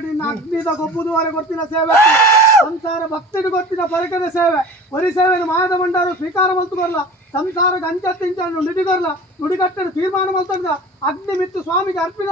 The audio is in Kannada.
ನಡಿ ಅಗ್ನಿದ ಗೊಬ್ಬುದುವರೆ ಗೊತ್ತಿನ ಸೇವೆ ಸಂಸಾರ ಭಕ್ತಿಗೆ ಗೊತ್ತಿನ ಪರಿಕದ ಸೇವೆ ವರಿ ಸೇವೆಯನ್ನು ಮಾಯದ ಭಂಡಾರು ಸ್ವೀಕಾರ ಮಲ್ತುಕೊರ್ಲ ಸಂಸಾರ ಗಂಜ ತಿಂಚನ್ನು ನುಡಿಗೊರ್ಲ ನುಡಿಗಟ್ಟನ್ನು ತೀರ್ಮಾನ ಮಲ್ತಂದ ಅಗ್ನಿ ಮಿತ್ತು ಸ್ವಾಮಿಗೆ ಅರ್ಪಿನ